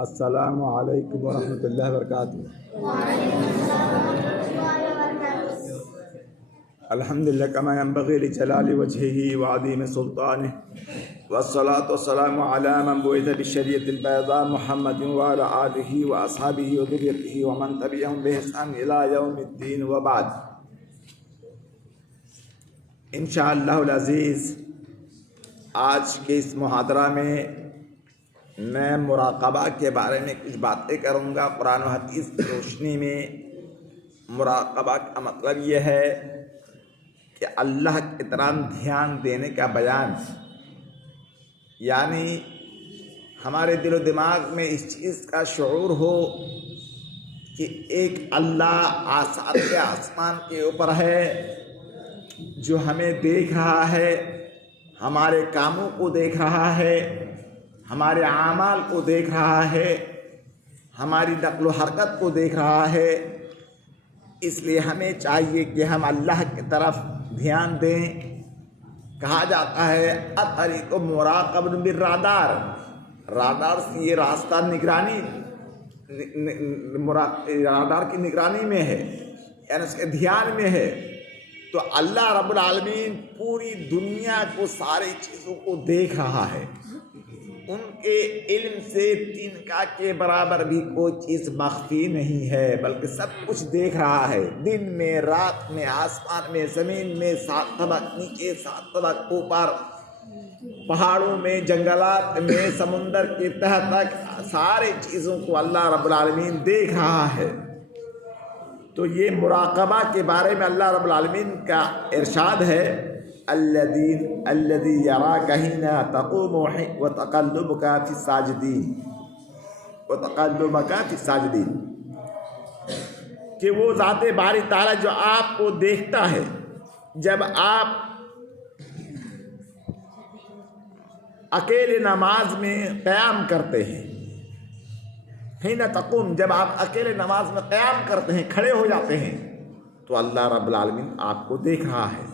السلام علیکم ورحمۃ اللہ وبرکاتہ۔ الحمدللہ کما ينبغي لجلال وجهه وعظیم سلطانہ والصلاة والسلام علی من بعث بالشریعۃ البیضاء محمد وعلی آلہ واصحابہ وذریتہ ومن تبعهم بإحسان الی یوم الدین وبعد۔ انشاءاللہ العزیز آج کے اس محاضرہ میں میں مراقبہ کے بارے میں کچھ باتیں کروں گا۔ قرآن و حدیث کی روشنی میں مراقبہ کا مطلب یہ ہے کہ اللہ کی طرف دھیان دینے کا بیان، یعنی ہمارے دل و دماغ میں اس چیز کا شعور ہو کہ ایک اللہ آسمان کے اوپر ہے جو ہمیں دیکھ رہا ہے، ہمارے کاموں کو دیکھ رہا ہے، ہمارے اعمال کو دیکھ رہا ہے، ہماری نقل و حرکت کو دیکھ رہا ہے۔ اس لیے ہمیں چاہیے کہ ہم اللہ کی طرف دھیان دیں۔ کہا جاتا ہے الطریق مراقبۃ بالرادار، رادار سے یہ راستہ نگرانی، رادار کی نگرانی میں ہے، یعنی اس کے دھیان میں ہے۔ تو اللہ رب العالمین پوری دنیا کو، ساری چیزوں کو دیکھ رہا ہے۔ ان کے علم سے تنکا کے برابر بھی کوئی چیز مخفی نہیں ہے، بلکہ سب کچھ دیکھ رہا ہے۔ دن میں، رات میں، آسمان میں، زمین میں، 7 طبق نیچے، 7 طبق اوپر، پہاڑوں میں، جنگلات میں، سمندر کے تہ تک، سارے چیزوں کو اللہ رب العالمین دیکھ رہا ہے۔ تو یہ مراقبہ کے بارے میں اللہ رب العالمین کا ارشاد ہے الذی یراک حین تقوم وتقلبک فی الساجدین، کہ وہ ذات باری تعالیٰ جو آپ کو دیکھتا ہے جب آپ اکیلے نماز میں قیام کرتے ہیں۔ حین تقوم، جب آپ اکیلے نماز میں قیام کرتے ہیں، کھڑے ہو جاتے ہیں، تو اللہ رب العالمین آپ کو دیکھ رہا ہے۔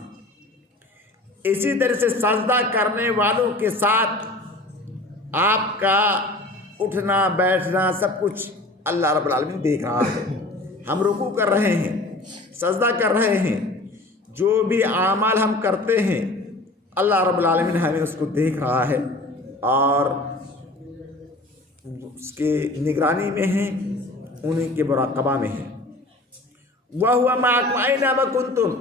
اسی طرح سے سجدہ کرنے والوں کے ساتھ آپ کا اٹھنا بیٹھنا سب کچھ اللہ رب العالمین دیکھ رہا ہے۔ ہم رکوع کر رہے ہیں، سجدہ کر رہے ہیں، جو بھی اعمال ہم کرتے ہیں اللہ رب العالمین ہمیں اس کو دیکھ رہا ہے اور اس کے نگرانی میں ہیں، انہیں کے مراقبہ میں ہیں۔ وَهُوَ مَعَكُمْ أَيْنَمَا كُنتُمْ،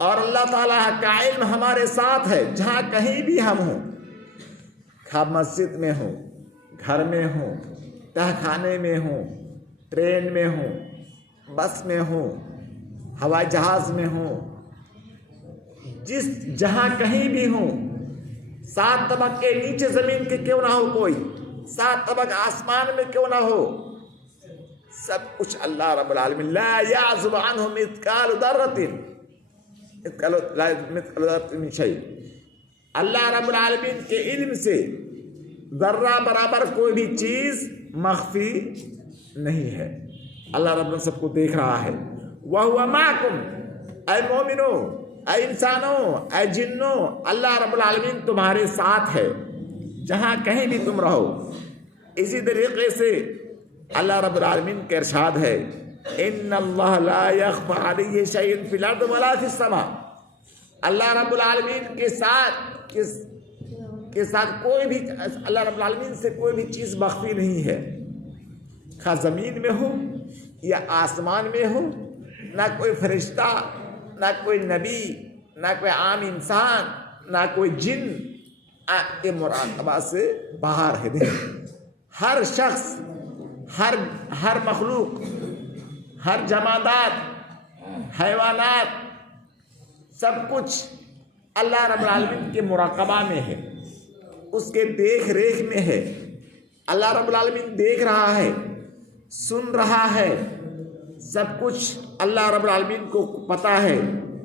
اور اللہ تعالیٰ کا علم ہمارے ساتھ ہے جہاں کہیں بھی ہم ہوں، خواہ مسجد میں ہوں، گھر میں ہوں، تہ خانے میں ہوں، ٹرین میں ہوں، بس میں ہوں، ہوائی جہاز میں ہوں، جہاں کہیں بھی ہوں، 7 طبق کے نیچے زمین کے کیوں نہ ہو، کوئی 7 طبق آسمان میں کیوں نہ ہو، سب کچھ اللہ رب العالمین لا یعزب عنہ مثقال ذرۃ من شیء، اللہ رب العالمین کے علم سے ذرہ برابر کوئی بھی چیز مخفی نہیں ہے۔ اللہ رب العالمین سب کو دیکھ رہا ہے۔ وَهُوَ مَعَكُمْ، اے مومنوں، اے انسانوں، اے جنوں، اللہ رب العالمین تمہارے ساتھ ہے جہاں کہیں بھی تم رہو۔ اسی طریقے سے اللہ رب العالمین کا ارشاد ہے ان اللہ لا یخفی علیہ شیء فی الارض ولا فی السماء، اللہ رب العالمین کے ساتھ کوئی بھی، اللہ رب العالمین سے کوئی بھی چیز مخفی نہیں ہے، خواہ زمین میں ہو یا آسمان میں ہو، نہ کوئی فرشتہ، نہ کوئی نبی، نہ کوئی عام انسان، نہ کوئی جن آپ کے مراقبہ سے باہر ہے۔ ہر شخص، ہر مخلوق، ہر جمادات، حیوانات، سب کچھ اللہ رب العالمین کے مراقبہ میں ہے، اس کے دیکھ ریکھ میں ہے۔ اللہ رب العالمین دیکھ رہا ہے، سن رہا ہے، سب کچھ اللہ رب العالمین کو پتہ ہے،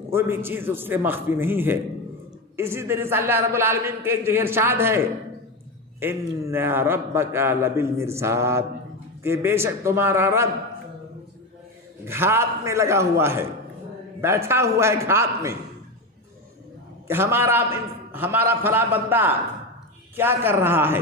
کوئی بھی چیز اس سے مخفی نہیں ہے۔ اسی طرح سے اللہ رب العالمین کے ایک ارشاد ہے ان ربک لبالمرصاد، کہ بے شک تمہارا رب گھات میں لگا ہوا ہے، بیٹھا ہوا ہے گھات میں، کہ ہمارا فلاں بندہ کیا کر رہا ہے،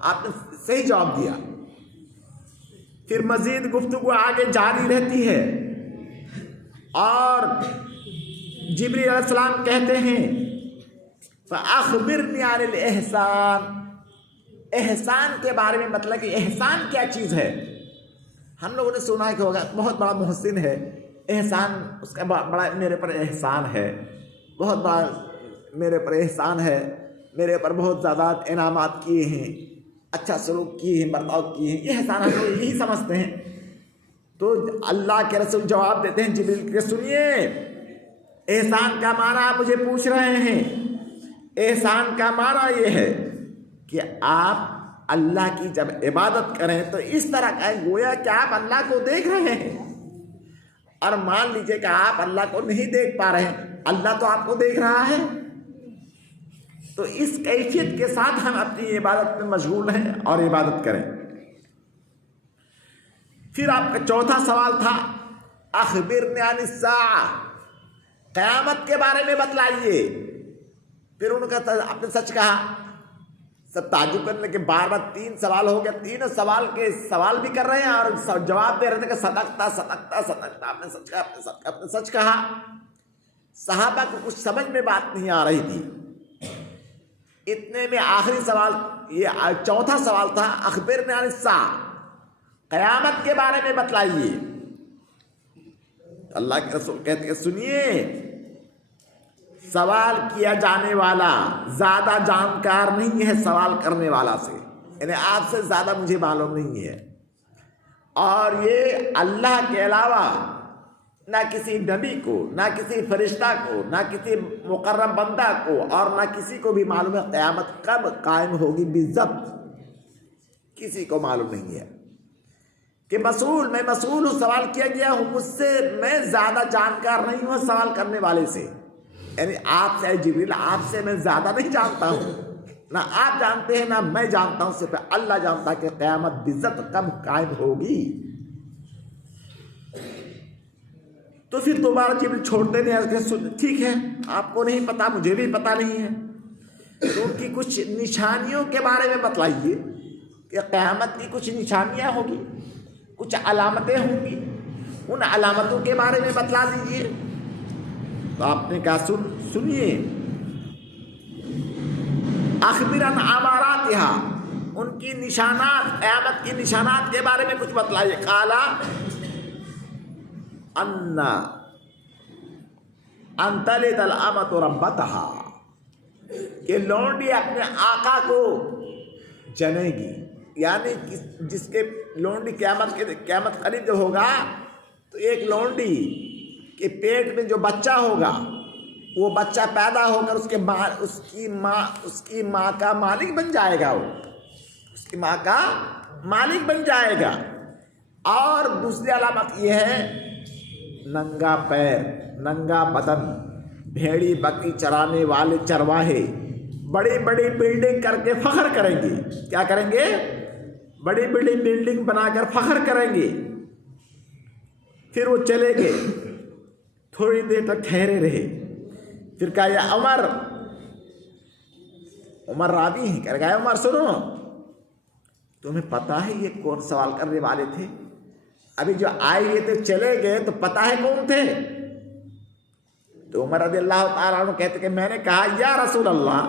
آپ نے صحیح جواب دیا۔ پھر مزید گفتگو آگے جاری رہتی ہے اور جبریل علیہ السلام کہتے ہیں فَأَخْبِرْنِي عَنِ الْإِحْسَانِ، احسان کے بارے میں مطلب کہ احسان کیا چیز ہے؟ ہم لوگوں نے سنا ہے کہ ہوگا بہت بڑا محسن ہے، احسان اس کا بڑا میرے پر احسان ہے، بہت بڑا میرے پر احسان ہے، میرے پر بہت زیادہ انعامات کیے ہیں، اچھا سلوک کیے ہیں، برتاؤ کیے ہیں، یہ احسان ہم لوگ یہی سمجھتے ہیں۔ تو اللہ کے رسول جواب دیتے ہیں جبریل کے، سنیے احسان کا معنی آپ مجھے پوچھ رہے ہیں، احسان کا معنی یہ ہے کہ آپ اللہ کی جب عبادت کریں تو اس طرح کا گویا کہ آپ اللہ کو دیکھ رہے ہیں، اور مان لیجئے کہ آپ اللہ کو نہیں دیکھ پا رہے ہیں، اللہ تو آپ کو دیکھ رہا ہے، تو اس کیفیت کے ساتھ ہم اپنی عبادت میں مشغول ہیں اور عبادت کریں۔ پھر آپ کا چوتھا سوال تھا اخبرنی عن الساعہ، قیامت کے بارے میں بتلائیے۔ پھر انہوں نے کہا آپ نے سچ کہا۔ سب تعجب کرنے کے بار بار 3 سوال ہو گیا، 3 سوال کے سوال بھی کر رہے ہیں اور جواب دے رہے تھے کہ صدقتا صدقتا صدقتا، آپ نے سچ کہا، آپ نے سچ کہا۔ صحابہ کو کچھ سمجھ میں بات نہیں آ رہی تھی، اتنے میں آخری سوال، یہ چوتھا سوال تھا اخبرنی عن الساعہ، قیامت کے بارے میں بتلائیے۔ اللہ کے رسول کہتے ہیں سنیے، سوال کیا جانے والا زیادہ جانکار نہیں ہے سوال کرنے والا سے، یعنی آپ سے زیادہ مجھے معلوم نہیں ہے، اور یہ اللہ کے علاوہ نہ کسی نبی کو، نہ کسی فرشتہ کو، نہ کسی مقرب بندہ کو، اور نہ کسی کو بھی معلوم ہے قیامت کب قائم ہوگی بالضبط، کسی کو معلوم نہیں ہے کہ میں مسئول ہوں، سوال کیا گیا ہوں، مجھ سے میں زیادہ جانکار نہیں ہوں سوال کرنے والے سے، یعنی آپ سے جبریل، آپ سے میں زیادہ نہیں جانتا ہوں، نہ آپ جانتے ہیں نہ میں جانتا ہوں، صرف اللہ جانتا ہے کہ قیامت بالضبط کب قائم ہوگی۔ تو پھر دوبارہ جبریل چھوڑتے نہیں، ٹھیک ہے آپ کو نہیں پتا، مجھے بھی پتا نہیں ہے، تو ان کی کچھ نشانیوں کے بارے میں بتلائیے کہ قیامت کی کچھ نشانیاں ہوگی، کچھ علامتیں ہوں گی، ان علامتوں کے بارے میں بتلا دیجیے۔ تو آپ نے کہا سنیے اخبر عن اماراتھا، ان کی نشانات، قیامت کی نشانات کے بارے میں کچھ بتلائیے۔ قالا ان تلد الامۃ ربتہا، کہ لونڈی اپنے آقا کو جنے گی، یعنی جس کے لونڈی قیامت قریب جو ہوگا تو ایک لونڈی کہ پیٹ میں جو بچہ ہوگا وہ بچہ پیدا ہو کر اس کی ماں کا مالک بن جائے گا، وہ اس کی ماں کا مالک بن جائے گا۔ اور دوسری علامت یہ ہے ننگا پیر، ننگا بدن، بھیڑی بکری چرانے والے چرواہے بڑی بڑی بلڈنگ کر کے فخر کریں گے۔ کیا کریں گے؟ بڑی بڑی بلڈنگ بنا کر فخر کریں گے۔ پھر وہ چلے گئے، تھوڑی دیر تک ٹھہرے رہے، پھر کہا یا عمر راوی ہیں، کہہ گیا عمر سنو، تمہیں پتا ہے یہ کون سوال کرنے والے تھے؟ ابھی جو آئے ہوئے تھے چلے گئے تو پتا ہے کون تھے؟ تو عمر رضی اللہ تعالیٰ عنہ کہتے کہ میں نے کہا یا رسول اللہ،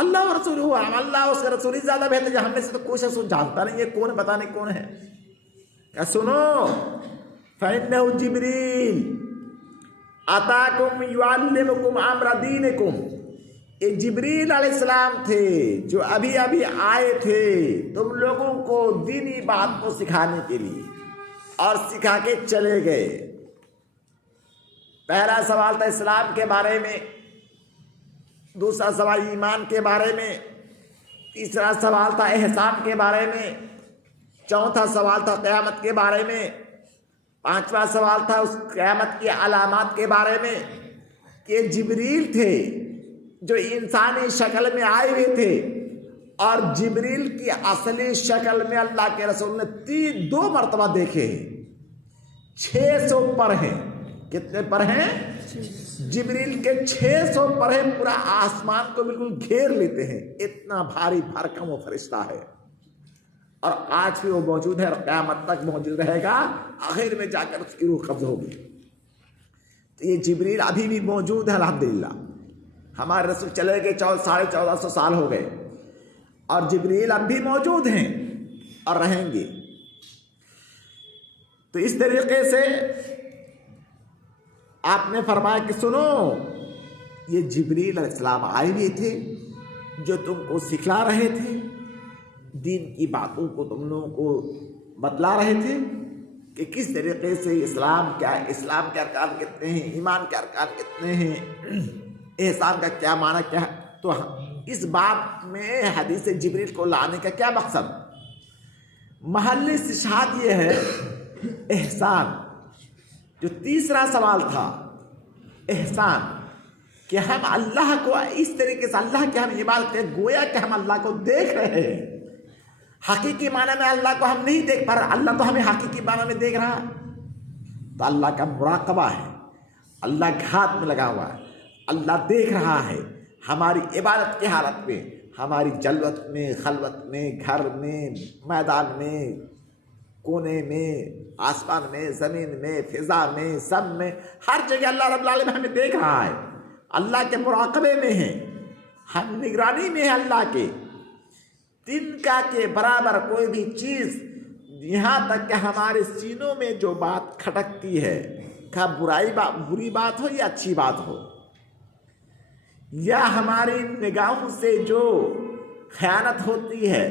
اللہ و رسول ہوا، اللہ اس کا رسول ہی زیادہ بہتر، ہم نے سے تو کوئی شخص جانتا نہیں ہے کون ہے، پتا نہیں کون ہے۔ کہ سنو فَإِنَّهُ جِبْرِيلٌ اتاکم یعلمکم امر دینکم، یہ جبریل علیہ السلام تھے جو ابھی آئے تھے تم لوگوں کو دینی بات کو سکھانے کے لیے، اور سکھا کے چلے گئے۔ پہلا سوال تھا اسلام کے بارے میں، دوسرا سوال ایمان کے بارے میں، تیسرا سوال تھا احسان کے بارے میں، چوتھا سوال تھا قیامت کے بارے میں، پانچواں سوال تھا اس قیامت کی علامات کے بارے میں کہ جبریل تھے جو انسانی شکل میں آئے ہوئے تھے، اور جبریل کی اصلی شکل میں اللہ کے رسول نے 2 مرتبہ دیکھے ہیں۔ 600 پر ہیں، کتنے پر ہیں؟ جبریل کے 600 پر ہیں، پورا آسمان کو بالکل گھیر لیتے ہیں، اتنا بھاری بھرکم وہ فرشتہ ہے۔ اور آج بھی وہ موجود ہے اور قیامت تک موجود رہے گا، آخر میں جا کر اس کی روح قبض ہوگی۔ تو یہ جبریل ابھی بھی موجود ہے الحمدللہ۔ ہمارے رسول چلے گئے 1450 سال ہو گئے، اور جبریل اب بھی موجود ہیں اور رہیں گے۔ تو اس طریقے سے آپ نے فرمایا کہ سنو، یہ جبریل علیہ السلام آئے ہوئے تھے جو تم کو سکھلا رہے تھے، دین کی باتوں کو تم لوگوں کو بتلا رہے تھے کہ کس طریقے سے اسلام کیا ہے، اسلام کے ارکان کتنے ہیں، ایمان کے ارکان کتنے ہیں، احسان کا کیا معنی کیا ہے۔ تو اس بات میں حدیث جبریل کو لانے کا کیا مقصد؟ محل استشہاد یہ ہے احسان۔ جو تیسرا سوال تھا احسان، کہ ہم اللہ کو اس طریقے سے اللہ کی ہم عبادت کریں گویا کہ ہم اللہ کو دیکھ رہے ہیں۔ حقیقی معنی میں اللہ کو ہم نہیں دیکھ پا رہے، اللہ تو ہمیں حقیقی معنی میں دیکھ رہا ہے۔ تو اللہ کا مراقبہ ہے، اللہ کے ہاتھ میں لگا ہوا ہے، اللہ دیکھ رہا ہے ہماری عبادت کی حالت میں، ہماری جلوت میں، خلوت میں، گھر میں، میدان میں، کونے میں، آسمان میں، زمین میں، فضا میں، سب میں، ہر جگہ اللہ رب العالمین ہمیں دیکھ رہا ہے۔ اللہ کے مراقبے میں ہیں، ہم نگرانی میں ہیں اللہ کے۔ تنکا کے برابر کوئی بھی چیز، یہاں تک کہ ہمارے سینوں میں جو بات کھٹکتی ہے، کیا بری بات ہو یا اچھی بات ہو، یا ہماری نگاہوں سے جو خیانت ہوتی ہے،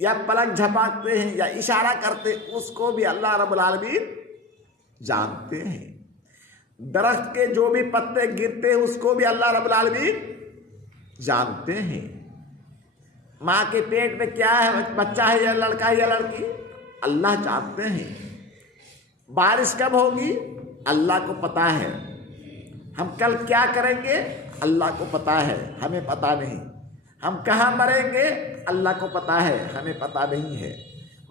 یا پلک جھپکتے ہیں یا اشارہ کرتے ہیں، اس کو بھی اللہ رب العالمین جانتے ہیں۔ درخت کے جو بھی پتے گرتے ہیں اس کو بھی اللہ رب العالمین جانتے ہیں۔ ماں کے پیٹ میں کیا ہے، بچہ ہے یا لڑکا ہے یا لڑکی، اللہ جانتے ہیں۔ بارش کب ہوگی اللہ کو پتا ہے، ہم کل کیا کریں گے اللہ کو پتا ہے، ہمیں پتا نہیں، ہم کہاں مریں گے اللہ کو پتا ہے، ہمیں پتا نہیں ہے،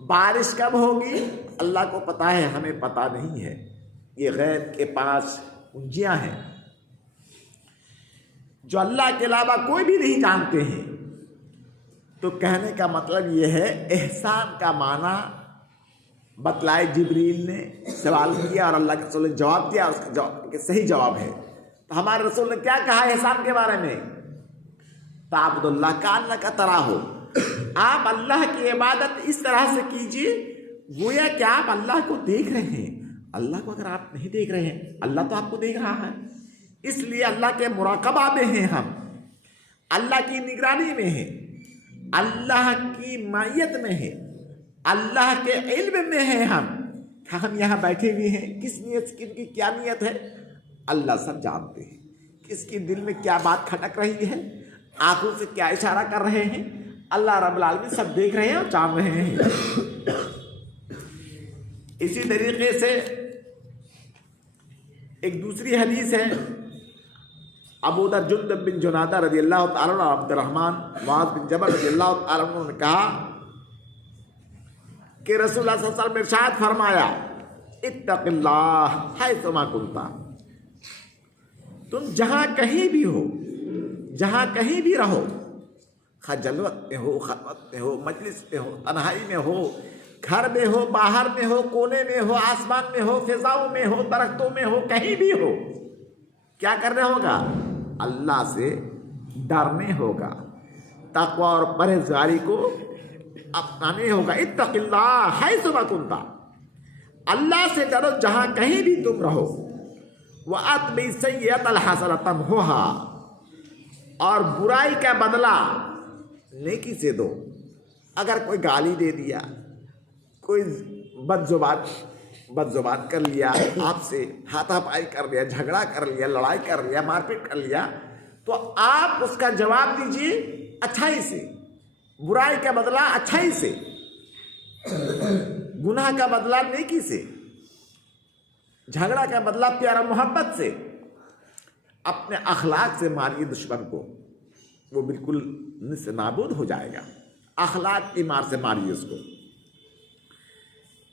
بارش کب ہوگی اللہ کو پتا ہے، ہمیں پتا نہیں ہے۔ یہ غیب کے پاس کنجیاں ہیں جو اللہ کے علاوہ کوئی بھی نہیں جانتے ہیں۔ تو کہنے کا مطلب یہ ہے احسان کا معنی بتلائے جبریل نے، سوال کیا اور اللہ کے رسول نے جواب دیا، اس کا جواب کہ صحیح جواب ہے۔ تو ہمارے رسول نے کیا کہا احسان کے بارے میں؟ تعبد اللہ کأنک تراہ، آپ اللہ کی عبادت اس طرح سے کیجیے گویا کہ آپ اللہ کو دیکھ رہے ہیں۔ اللہ کو اگر آپ نہیں دیکھ رہے ہیں، اللہ تو آپ کو دیکھ رہا ہے۔ اس لیے اللہ کے مراقبہ میں ہیں ہم، اللہ کی نگرانی میں ہیں، اللہ کی معیت میں ہیں، اللہ کے علم میں ہیں ہم۔ ہم یہاں بیٹھے ہوئے ہیں، کس نیت کن کی کیا نیت ہے اللہ سب جانتے ہیں، کس کی دل میں کیا بات کھٹک رہی ہے، آنکھوں سے کیا اشارہ کر رہے ہیں، اللہ رب العالمین سب دیکھ رہے ہیں اور جان رہے ہیں۔ اسی طریقے سے ایک دوسری حدیث ہے، ابو ذر جندب بن جنادہ رضی اللہ تعالیٰ عنہ، عبد الرحمن معاذ بن جبل رضی اللہ تعالیٰ عنہ نے کہا کہ رسول اللہ صلی اللہ علیہ وسلم نے ارشاد فرمایا اتق اللہ حیثما کنت، تم جہاں کہیں بھی ہو، جہاں کہیں بھی رہو، خجلوت میں ہو، خلوت میں ہو، مجلس میں ہو، تنہائی میں ہو، گھر میں ہو، باہر میں ہو، کونے میں ہو، آسمان میں ہو، فضاؤں میں ہو، درختوں میں ہو، کہیں بھی ہو، کیا کرنا ہوگا؟ اللہ سے ڈرنے ہوگا، تقوی اور پرہیزگاری کو اپنانے ہوگا۔ اتق اللہ حیثما کنت، اللہ سے ڈرو جہاں کہیں بھی تم رہو۔ وَأَتْبِعِ السَّيِّئَةَ الْحَسَنَةَ تَمْحُوهَا، اور برائی کا بدلہ نیکی سے دو۔ اگر کوئی گالی دے دیا، کوئی بد زبان کر لیا، آپ سے ہاتھا پائی کر لیا، جھگڑا کر لیا، لڑائی کر لیا، مار پیٹ کر لیا، تو آپ اس کا جواب دیجیے اچھائی سے، برائی کا بدلہ اچھائی سے، گناہ کا بدلہ نیکی سے، جھگڑا کا بدلہ پیارا محبت سے۔ اپنے اخلاق سے ماریے دشمن کو، وہ بالکل نس نابود ہو جائے گا۔ اخلاق کی مار سے ماریے اس کو،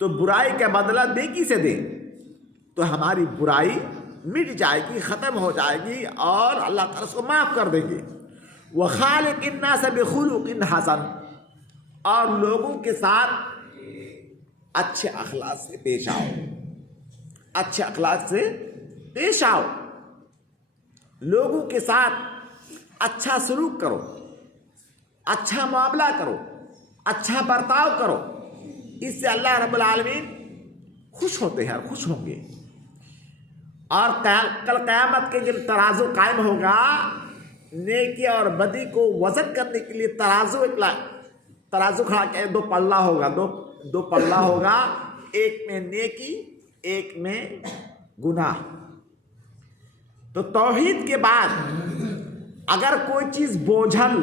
تو برائی کا بدلہ نیکی سے دیں تو ہماری برائی مٹ جائے گی، ختم ہو جائے گی، اور اللہ تعالیٰ اس کو معاف کر دیں گے۔ وَخَالِقِ النَّاسَ بِخُلُقٍ حَسَنٍ، اور لوگوں کے ساتھ اچھے اخلاق سے پیش آؤ، اچھے اخلاق سے پیش آؤ، لوگوں کے ساتھ اچھا سلوک کرو، اچھا معاملہ کرو، اچھا برتاؤ کرو، اس سے اللہ رب العالمین خوش ہوتے ہیں اور خوش ہوں گے۔ اور کل قیامت کے جب ترازو قائم ہوگا، نیکی اور بدی کو وزن کرنے کے لیے ترازو کھڑا کیا، دو پلہ ہوگا، دو پلہ ہوگا، ایک میں نیکی ایک میں گناہ۔ تو توحید کے بعد اگر کوئی چیز بوجھل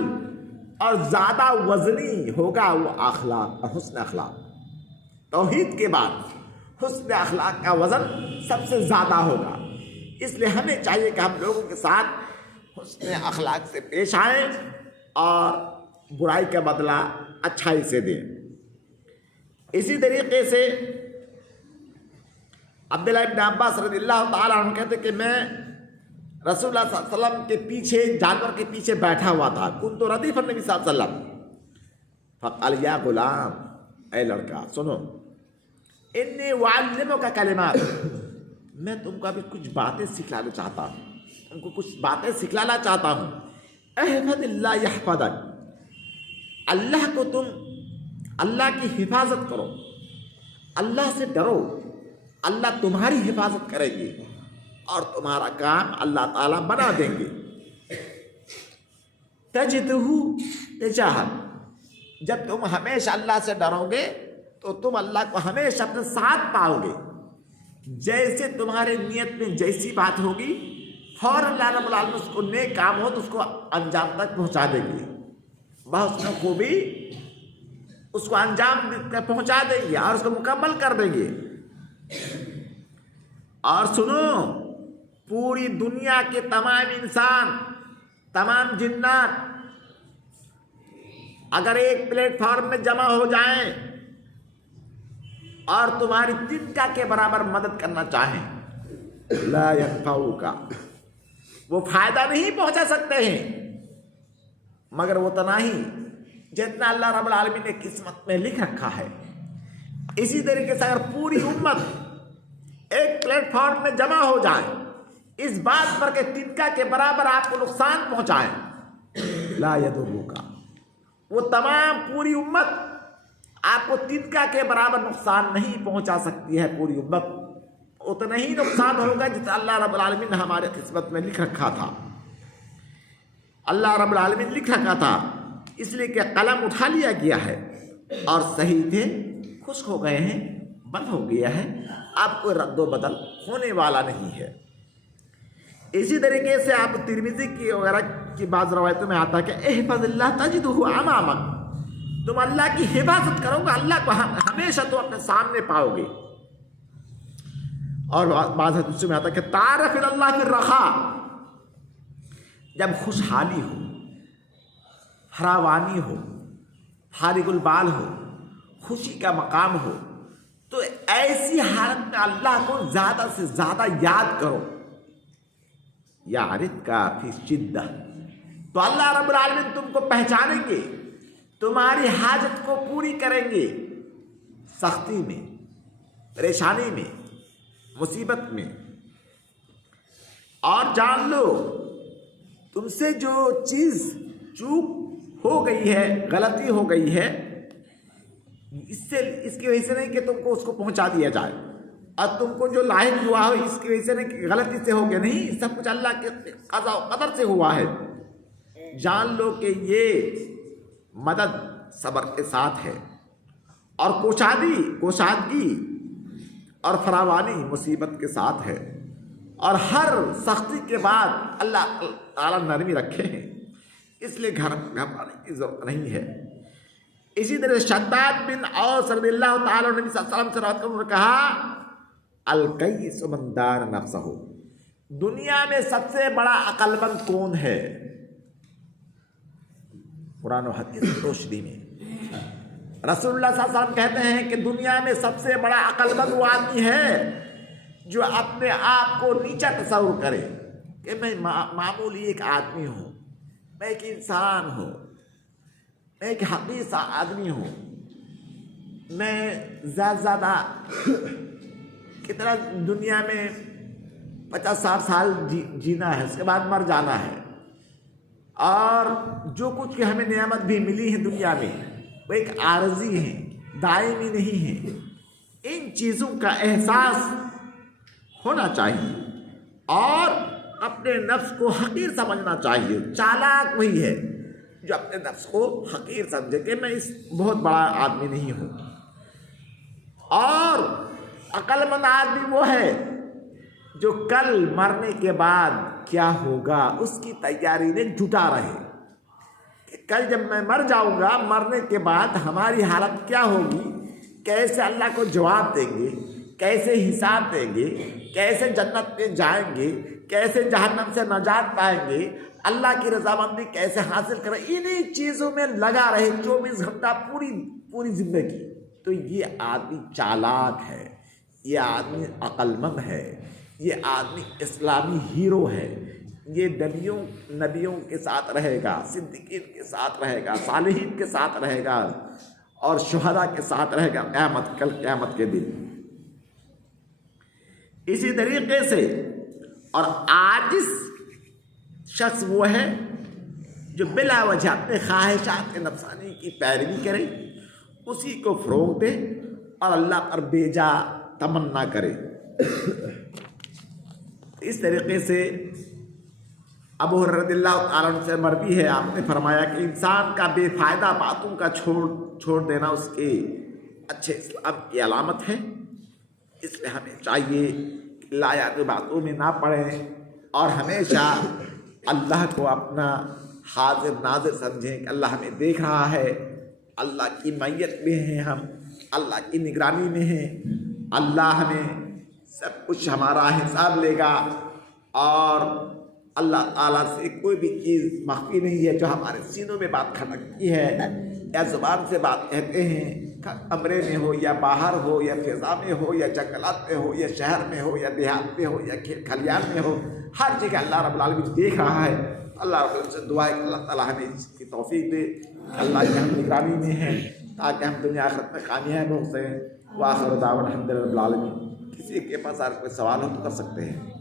اور زیادہ وزنی ہوگا وہ اخلاق، حسن اخلاق۔ توحید کے بعد حسن اخلاق کا وزن سب سے زیادہ ہوگا۔ اس لیے ہمیں چاہیے کہ ہم لوگوں کے ساتھ حسن اخلاق سے پیش آئیں اور برائی کا بدلہ اچھائی سے دیں۔ اسی طریقے سے عبداللہ ابن عباس رضی اللہ تعالیٰ عنہ کہتے کہ میں رسول اللہ صلی اللہ علیہ وسلم کے پیچھے، جانور کے پیچھے بیٹھا ہوا تھا، کنت ردیف النبی صلی اللہ علیہ وسلم فقال یا غلام، اے لڑکا سنو، انی اعلمک کلمات، میں تم کو ابھی کچھ باتیں سکھلانا چاہتا ہوں، تم کو کچھ باتیں سکھلانا چاہتا ہوں۔ احفظ اللہ یحفظک، اللہ کو تم اللہ کی حفاظت کرو، اللہ سے ڈرو، اللہ تمہاری حفاظت کریں گے اور تمہارا کام اللہ تعالیٰ بنا دیں گے۔ تجدہ تجاہک، جب تم ہمیشہ اللہ سے ڈرو گے تو تم اللہ کو ہمیشہ اپنے ساتھ پاؤ گے۔ جیسے تمہارے نیت میں جیسی بات ہوگی فوراً اللہ رب العالمین اس کو نیک کام ہو تو اس کو انجام تک پہنچا دیں گے، بہت خوبی اس کو انجام تک پہنچا دیں گے اور اس کو مکمل کر دیں گے۔ اور سنو، پوری دنیا کے تمام انسان، تمام جنات اگر ایک پلیٹ فارم میں جمع ہو جائیں اور تمہاری تنکا کے برابر مدد کرنا چاہیں، لا ينفعوک، وہ فائدہ نہیں پہنچا سکتے ہیں مگر وہ اتنا ہی جتنا اللہ رب العالمین نے قسمت میں لکھ رکھا ہے۔ اسی طریقے سے اگر پوری امت ایک پلیٹ فارم میں جمع ہو جائے اس بات پر کہ تنکا کے برابر آپ کو نقصان پہنچائے، لا يضروک، وہ تمام پوری امت آپ کو تنکا کے برابر نقصان نہیں پہنچا سکتی ہے۔ پوری امت اتنا ہی نقصان ہوگا جتنا اللہ رب العالمین نے ہمارے قسمت میں لکھ رکھا تھا، اللہ رب العالمین لکھ رکھا تھا، اس لیے کہ قلم اٹھا لیا گیا ہے اور صحیح تھے خشک ہو گئے ہیں، بند ہو گیا ہے، اب کوئی رد و بدل ہونے والا نہیں ہے۔ اسی طریقے سے آپ ترمذی کی وغیرہ کی بعض روایتوں میں آتا ہے کہ احفظ اللہ تجدہ امامک، تم اللہ کی حفاظت کرو گے، اللہ کو ہمیشہ تم اپنے سامنے پاؤ گے۔ اور بعض حدیثوں میں آتا ہے کہ تعارف الی اللہ فی الرخاء، جب خوشحالی ہو، فراوانی ہو، فارغ البال ہو، خوشی کا مقام ہو تو ایسی حالت میں اللہ کو زیادہ سے زیادہ یاد کرو۔ یعرفک فی الشدہ، تو اللہ رب العالمین تم کو پہچانیں گے، تمہاری حاجت کو پوری کریں گے، سختی میں، پریشانی میں، مصیبت میں۔ اور جان لو تم سے جو چیز چوک ہو گئی ہے، غلطی ہو گئی ہے، اس کی وجہ سے نہیں کہ تم کو اس کو پہنچا دیا جائے، اور تم کو جو لاحق ہوا ہو اس کی وجہ سے نہیں کہ غلطی سے ہو گیا، نہیں، سب کچھ اللہ کے قضاء و قدر سے ہوا ہے۔ جان لو کہ یہ مدد صبر کے ساتھ ہے، اور کوشادگی اور فراوانی مصیبت کے ساتھ ہے، اور ہر سختی کے بعد اللہ تعالیٰ نرمی رکھے ہیں، اس لیے گھبرانے کی ضرورت نہیں ہے۔ اسی طرح شداد بن اوس رضی اللہ تعالیٰ عنہ نبی صلی اللہ علیہ وسلم سے روایت کرنے کہا القیس من دان نفسہ، دنیا میں سب سے بڑا عقل مند کون ہے؟ قرآن و حدیث کی روشنی میں رسول اللہ صلی اللہ علیہ وسلم کہتے ہیں کہ دنیا میں سب سے بڑا عقل مند وہ آدمی ہے جو اپنے آپ کو نیچا تصور کرے کہ میں معمولی ایک آدمی ہوں، میں ایک انسان ہوں، میں ایک حقیر سا آدمی ہوں، میں زیادہ کتنا دنیا میں 50-60 سال جینا ہے، اس کے بعد مر جانا ہے، اور جو کچھ ہمیں نعمت بھی ملی ہے دنیا میں وہ ایک عارضی ہے، دائمی نہیں ہے۔ ان چیزوں کا احساس ہونا چاہیے اور اپنے نفس کو حقیر سمجھنا چاہیے۔ چالاک وہی ہے جو اپنے نفس کو حقیر سمجھے کہ میں اس بہت بڑا آدمی نہیں ہوں، اور عقل مند آدمی وہ ہے جو کل مرنے کے بعد کیا ہوگا اس کی تیاری میں جٹا رہے کہ کل جب میں مر جاؤں گا، مرنے کے بعد ہماری حالت کیا ہوگی، کیسے اللہ کو جواب دیں گے، کیسے حساب دیں گے، کیسے جنت میں جائیں گے، کیسے جہنم سے نجات پائیں گے، اللہ کی رضامندی کیسے حاصل کریں، انہی چیزوں میں لگا رہے 24 گھنٹہ پوری زندگی۔ تو یہ آدمی چالاک ہے، یہ آدمی عقل مند ہے، یہ آدمی اسلامی ہیرو ہے، یہ نبیوں کے ساتھ رہے گا، صدیقین کے ساتھ رہے گا، صالحین کے ساتھ رہے گا، اور شہداء کے ساتھ رہے گا کل قیامت کے دن۔ اسی طریقے سے اور عاجز شخص وہ ہے جو بلا وجہ اپنے خواہشات نفسانی کی پیروی کرے، اسی کو فروغ دے اور اللہ پر بیجا تمنا کرے۔ اس طریقے سے ابو ہریرہ رضی اللہ تعالیٰ عنہ سے مروی ہے، آپ نے فرمایا کہ انسان کا بے فائدہ باتوں کا چھوڑ دینا اس کے اچھے اسلام کی علامت ہے۔ اس لیے ہمیں چاہیے کہ لایعقل باتوں میں نہ پڑیں اور ہمیشہ اللہ کو اپنا حاضر ناظر سمجھیں کہ اللہ ہمیں دیکھ رہا ہے، اللہ کی معیت میں ہیں ہم، اللہ کی نگرانی میں ہیں، اللہ ہمیں سب کچھ ہمارا حساب لے گا، اور اللہ تعالیٰ سے کوئی بھی چیز مخفی نہیں ہے۔ جو ہمارے سینوں میں بات کھٹکتی ہے یا زبان سے بات کہتے ہیں، کمرے میں ہو یا باہر ہو یا فضا میں ہو یا جنگلات میں ہو یا شہر میں ہو یا دیہات میں ہو یا کھلیان میں ہو، ہر جگہ اللہ رب العالمین دیکھ رہا ہے۔ اللہ رب العالمین سے دعا ہے کہ اللہ تعالیٰ ہمیں اس کی توفیق دے، اللہ کی ہم نگرانی میں ہیں تاکہ ہم دنیا آخرت میں کامیاب ہو سکیں۔ وآخر دعوانا الحمد للہ رب العالمین۔ کسی کے پاس اگر کوئی سوال ہو تو کر سکتے ہیں۔